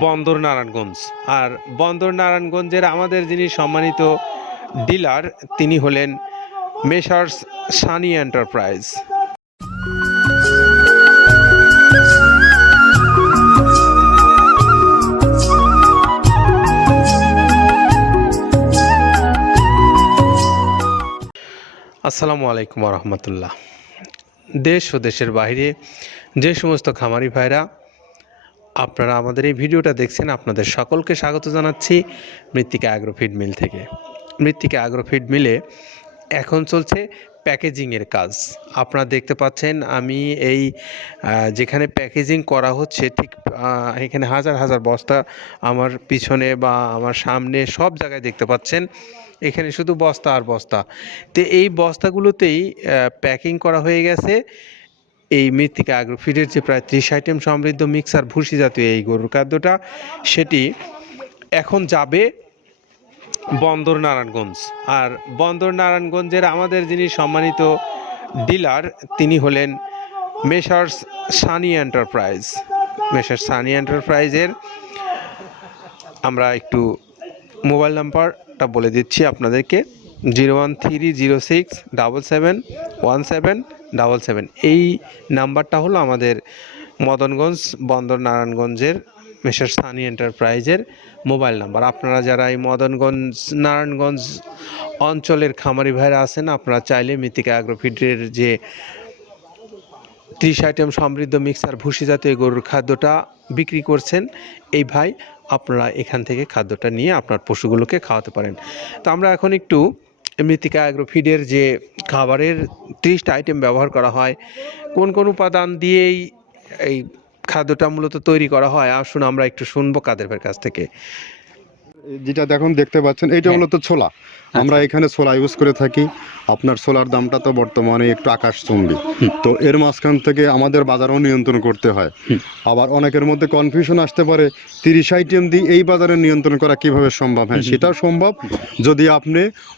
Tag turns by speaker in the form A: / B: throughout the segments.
A: বন্দর নারায়ণগঞ্জ। আর বন্দর নারায়ণগঞ্জের আমাদের যিনি সম্মানিত ডিলার, তিনি হলেন মেসার্স সানি এন্টারপ্রাইজ। আসসালামু আলাইকুম রহমতুল্লাহ। দেশ ও দেশের বাইরে যে সমস্ত খামারি ভাইরা আপনারা আমাদের এই ভিডিওটা দেখছেন, আপনাদের সকলকে স্বাগত জানাচ্ছি মৃত্তিকা অ্যাগ্রোফিড মিল থেকে। মৃত্তিকা অ্যাগ্রো ফিড মিলে এখন চলছে প্যাকেজিংয়ের কাজ। আপনারা দেখতে পাচ্ছেন, আমি এই যেখানে প্যাকেজিং করা হচ্ছে, ঠিক এখানে হাজার হাজার বস্তা আমার পিছনে বা আমার সামনে সব জায়গায় দেখতে পাচ্ছেন। এখানে শুধু বস্তা আর বস্তা। তো এই বস্তাগুলোতেই প্যাকিং করা হয়ে গেছে। এই মৃত্তিকা অ্যাগ্রোফিডের যে প্রায় ত্রিশ আইটেম সমৃদ্ধ মিক্সার ভুসি জাতীয় এই গরুর খাদ্যটা, সেটি এখন যাবে বন্দর নারায়ণগঞ্জ আর বন্দর নারায়ণগঞ্জের আমাদের যিনি সম্মানিত ডিলার, তিনি হলেন messrs Sunny enterprise. Messrs Sunny এন্টারপ্রাইজের আমরা একটু মোবাইল নাম্বারটা বলে দিচ্ছি আপনাদেরকে, zero one three zero six double seven one seven double seven এই নাম্বারটা হলো আমাদের মদনগঞ্জ বন্দর নারায়ণগঞ্জের মেসার সানি এন্টারপ্রাইজের মোবাইল নাম্বার আপনারা যারা এই মদনগঞ্জ, নারায়ণগঞ্জ অঞ্চলের খামারি ভাইরা আছেন, আপনারা চাইলে মৃত্তিকা অ্যাগ্রোফিডের যে ত্রিশ আইটেম সমৃদ্ধ মিক্সার ভুসি জাতীয় গরুর খাদ্যটা বিক্রি করছেন, এই ভাই আপনারা এখান থেকে খাদ্যটা নিয়ে আপনার পশুগুলোকে খাওয়াতে পারেন। তো আমরা এখন একটু মৃত্তিকা অ্যাগ্রোফিডের যে খাবারের ত্রিশটা আইটেম ব্যবহার করা হয় কোন কোন উপাদান দিয়েই এই খাদ্যটা মূলত তৈরি করা হয় আসুন আমরা একটু শুনব কাদের ভাইয়ের কাছ থেকে।
B: যেটা দেখুন দেখতে পাচ্ছেন এইটা
A: হ্যাঁ।
B: মূলত ছোলা। আমরা এখানে ছোলা ইউজ করে থাকি। আপনার ছোলার দামটা তো বর্তমানে একটু আকাশচুম্বী। তো এর মাঝখান থেকে আমাদের বাজারও নিয়ন্ত্রণ করতে হয়। আবার অনেকের মধ্যে কনফিউশন আসতে পারে তিরিশ আইটেম দিয়ে এই বাজারে নিয়ন্ত্রণ করা কীভাবে সম্ভব? হ্যাঁ সেটাও সম্ভব। যদি আপনি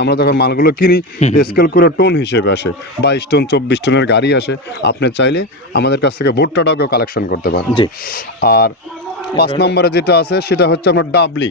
B: আমরা যখন মালগুলো কিনি স্কেল করে টোন হিসেবে আসে। বাইশ টন চব্বিশ টনের গাড়ি আসে। আপনি চাইলে আমাদের কাছ থেকে ভুট্টাটাও কেউ কালেকশন করতে পারেন।
A: জি।
B: আর পাঁচ নম্বরে যেটা আছে সেটা হচ্ছে আমরা ডাবলি।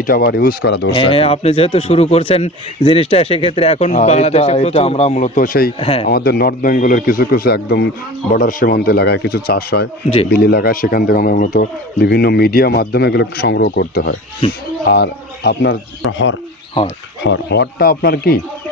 B: এইটা আবার ইউজ করা দরকার
C: হ্যাঁ আপনি যেহেতু শুরু করছেন জিনিসটা সেক্ষেত্রে এখন বাংলাদেশে
B: এটা আমরা মূলত সেই
C: হ্যাঁ।
B: আমাদের নর্থ বেঙ্গলের কিছু কিছু একদম বর্ডার সীমান্ত এলাকায় কিছু চাষ হয় বিল এলাকায় সেখান থেকে আমরা মূলত বিভিন্ন মিডিয়া মাধ্যমে এগুলো সংগ্রহ করতে হয়। আর আপনার হর
C: হর।
B: হর হরটা আপনার কি?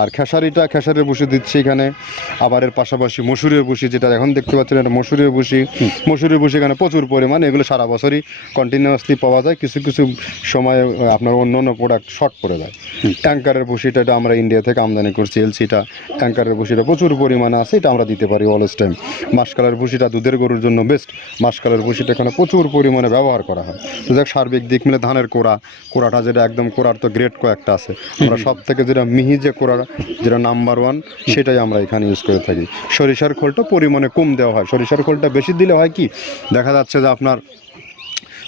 B: আর খেসারিটা খেসারির বসে দিচ্ছি এখানে। আবার এর পাশাপাশি মসুরের বসি যেটা এখন দেখতে পাচ্ছেন এটা মসুরের বসি মসুরের বসি এখানে প্রচুর পরিমাণে এগুলো সারা বছরই কন্টিনিউয়াসলি পাওয়া যায়। কিছু কিছু সময় আপনার অন্য অন্য প্রোডাক্ট শর্ট পড়ে যায় ট্যাঙ্কারের ভুসিটা এটা আমরা ইন্ডিয়া থেকে আমদানি করছি এলসিটা ট্যাঙ্কারের ভুসিটা প্রচুর পরিমাণে আছে এটা আমরা দিতে পারি অলস টাইম মাসকালের ভুসিটা দুধের গরুর জন্য বেস্ট মাসকালের ভুসিটা এখানে প্রচুর পরিমাণে ব্যবহার করা হয়। তো দেখ সার্বিক দিক মিলে ধানের কোড়া কোড়াটা যেটা একদম কোড়ার তো গ্রেড কয়েকটা আছে। আমরা সব থেকে যেটা মিহি যে কোড়া যেটা নাম্বার ওয়ান সেটাই আমরা এখানে ইউজ করে থাকি। সরিষার খোলটা পরিমাণে কম দেওয়া হয়। সরিষার খোলটা বেশি দিলে হয় কি? দেখা যাচ্ছে যে আপনার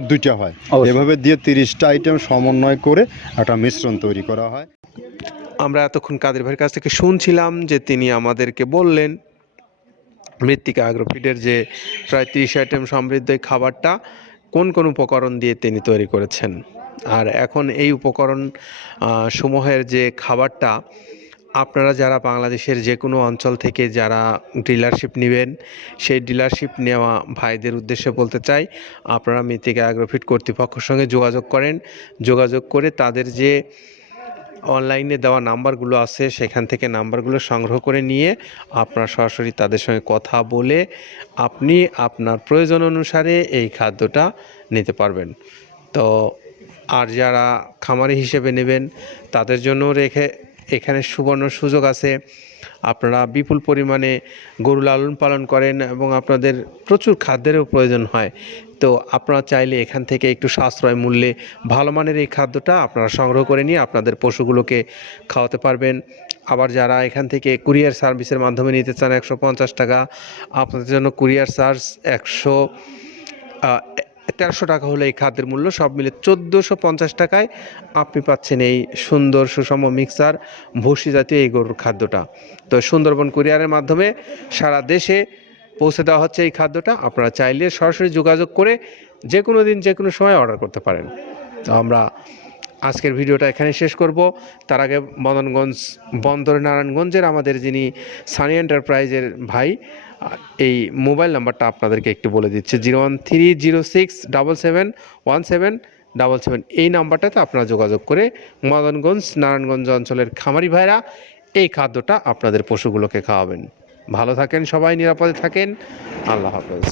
B: দুইটা হয়। এভাবে দিয়ে তিরিশটা আইটেম সমন্বয় করে একটা মিশ্রণ তৈরি করা হয়।
A: আমরা এতক্ষণ কাদের ভাইয়ের কাছ থেকে শুনছিলাম যে তিনি আমাদেরকে বললেন মৃত্তিকা আগ্রোফিডের যে প্রায় তিরিশ আইটেম সমৃদ্ধ এই খাবারটা কোন কোন উপকরণ দিয়ে তিনি তৈরি করেছেন? আর এখন এই উপকরণ সমূহের যে খাবারটা আপনারা যারা বাংলাদেশের যে কোনো অঞ্চল থেকে যারা ডিলারশিপ নেবেন, সেই ডিলারশিপ নেওয়া ভাইদের উদ্দেশ্যে বলতে চাই, আপনারা মৃত্তিকা অ্যাগ্রোফিট কর্তৃপক্ষের সঙ্গে যোগাযোগ করেন। যোগাযোগ করে তাদের যে অনলাইনে দেওয়া নাম্বারগুলো আছে, সেখান থেকে নাম্বারগুলো সংগ্রহ করে নিয়ে আপনার সরাসরি তাদের সঙ্গে কথা বলে আপনি আপনার প্রয়োজন অনুসারে এই খাদ্যটা নিতে পারবেন। তো আর যারা খামারি হিসেবে নেবেন, তাদের জন্য রেখে এখানে সুবর্ণ সুযোগ আছে। আপনারা বিপুল পরিমাণে গরু লালন পালন করেন এবং আপনাদের প্রচুর খাদ্যেরও প্রয়োজন হয়। তো আপনারা চাইলে এখান থেকে একটু সাশ্রয় মূল্যে ভালো মানের এই খাদ্যটা আপনারা সংগ্রহ করে নিয়ে আপনাদের পশুগুলোকে খাওয়াতে পারবেন। আবার যারা এখান থেকে কুরিয়ার সার্ভিসের মাধ্যমে নিতে চান একশো পঞ্চাশ টাকা, আপনাদের জন্য কুরিয়ার চার্জ একশো তেরোশো টাকা হলো এই খাদ্যের মূল্য সব মিলে চোদ্দোশো পঞ্চাশ টাকায় আপনি পাচ্ছেন এই সুন্দর সুষম মিক্সার ভুসি জাতীয় এই গরুর খাদ্যটা। তো সুন্দরবন কুরিয়ারের মাধ্যমে সারা দেশে পৌঁছে দেওয়া হচ্ছে এই খাদ্যটা। আপনারা চাইলে সরাসরি যোগাযোগ করে যে কোনো দিন যে কোনো সময় অর্ডার করতে পারেন। তো আমরা আজকের ভিডিওটা এখানে শেষ করব। তার আগে মদনগঞ্জ বন্দর নারায়ণগঞ্জের আমাদের যিনি সানি এন্টারপ্রাইজের ভাই এই মোবাইল নাম্বারটা আপনাদেরকে একটু বলে দিচ্ছে, zero one three zero six double seven one seven double seven. এই নাম্বারটাতে আপনারা যোগাযোগ করে মদনগঞ্জ, নারায়ণগঞ্জ অঞ্চলের খামারি ভাইরা এই খাদ্যটা আপনাদের পশুগুলোকে খাওয়াবেন। ভালো থাকেন সবাই, নিরাপদে থাকেন। আল্লাহ হাফেজ।